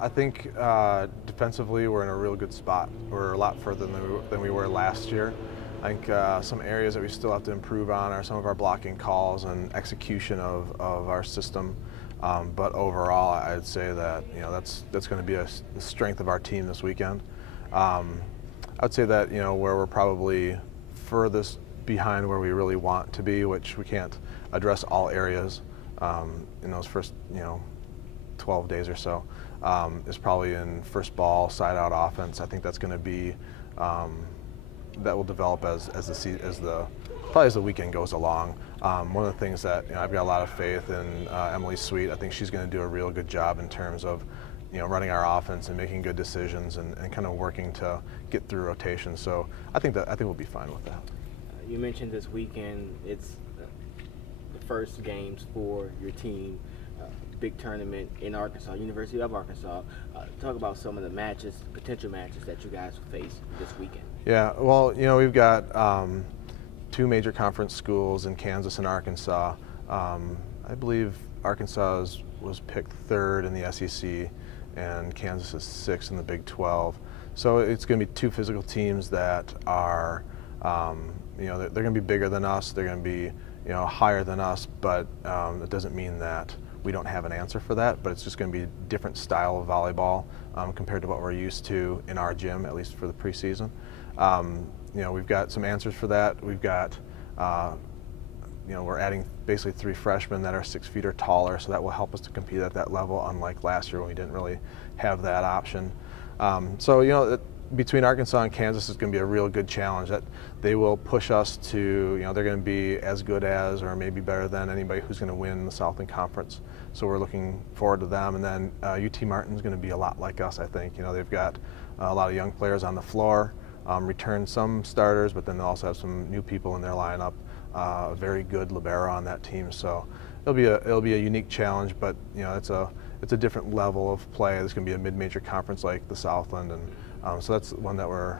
I think defensively we're in a real good spot. We're a lot further than we were last year. I think some areas that we still have to improve on are some of our blocking calls and execution of our system. But overall, I'd say that that's going to be a strength of our team this weekend. I'd say that where we're probably furthest behind where we really want to be, which we can't address all areas in those first 12 days or so, is probably in first ball, side out offense. I think that's going to be that will develop as the weekend goes along. One of the things that I've got a lot of faith in Emily Sweet. I think she's going to do a real good job in terms of running our offense and making good decisions and kind of working to get through rotation. So I think we'll be fine with that. You mentioned this weekend it's the first games for your team. Big tournament in Arkansas, University of Arkansas. Talk about some of the matches, potential matches that you guys will face this weekend. Yeah, well, we've got two major conference schools in Kansas and Arkansas. I believe Arkansas was picked third in the SEC, and Kansas is sixth in the Big 12. So it's going to be two physical teams that are, they're going to be bigger than us. They're going to be, higher than us, but it doesn't mean that we don't have an answer for that, but it's just going to be a different style of volleyball compared to what we're used to in our gym, at least for the preseason. We've got some answers for that. We've got, we're adding basically 3 freshmen that are 6 feet or taller, so that will help us to compete at that level, unlike last year when we didn't really have that option. Between Arkansas and Kansas is going to be a real good challenge. That they will push us to, they're going to be as good as or maybe better than anybody who's going to win the Southland Conference. So we're looking forward to them. And then UT Martin's going to be a lot like us, I think. They've got a lot of young players on the floor, return some starters, but then they'll also have some new people in their lineup. A very good libero on that team. So it'll be a unique challenge, but it's a different level of play. It's going to be a mid-major conference like the Southland, and so that's one that we're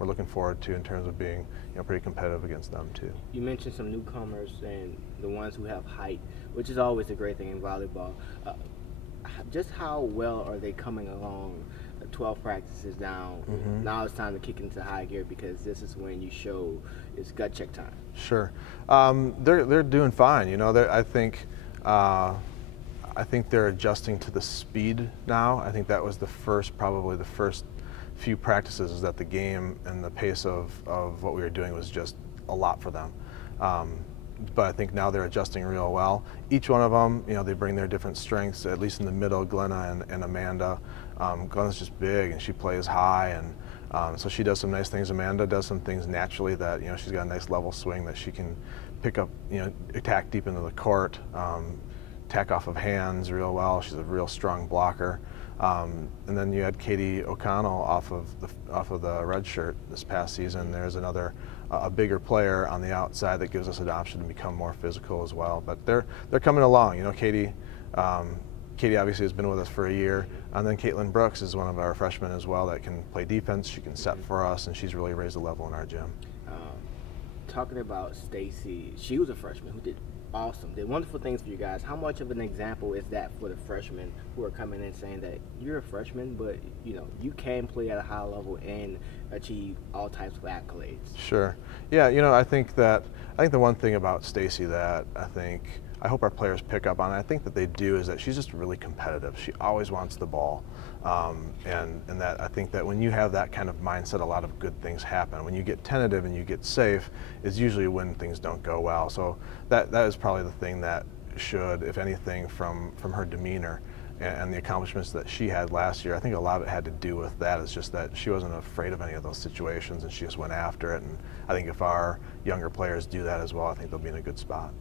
looking forward to in terms of being pretty competitive against them too. You mentioned some newcomers and the ones who have height, which is always a great thing in volleyball. Just how well are they coming along? 12 practices down. Mm-hmm. Now it's time to kick into high gear because this is when you show it's gut check time. Sure, they're doing fine. I think they're adjusting to the speed now. I think that was probably the first few practices, is that the game and the pace of what we were doing was just a lot for them. But I think now they're adjusting real well. Each one of them, they bring their different strengths, at least in the middle, Glenna and Amanda. Glenna's just big and she plays high, and so she does some nice things. Amanda does some things naturally that, she's got a nice level swing that she can pick up, attack deep into the court, tack off of hands real well. She's a real strong blocker. And then you had Katie O'Connell off of the red shirt this past season. There's another a bigger player on the outside that gives us an option to become more physical as well. But they're coming along. Katie obviously has been with us for a year, and then Caitlin Brooks is one of our freshmen as well that can play defense. She can set for us, and she's really raised the level in our gym. Talking about Stacy, she was a freshman who did awesome, did wonderful things for you guys. How much of an example is that for the freshmen who are coming in saying that you're a freshman, but you can play at a high level and achieve all types of accolades? Sure. Yeah. I think the one thing about Stacy that I hope our players pick up on, and I think that they do, is that she's just really competitive. She always wants the ball, and that I think that when you have that kind of mindset, a lot of good things happen. When you get tentative and you get safe is usually when things don't go well. So that is probably the thing that should, if anything, from her demeanor and the accomplishments that she had last year, I think a lot of it had to do with that. It's just that she wasn't afraid of any of those situations and she just went after it. And I think if our younger players do that as well, I think they'll be in a good spot.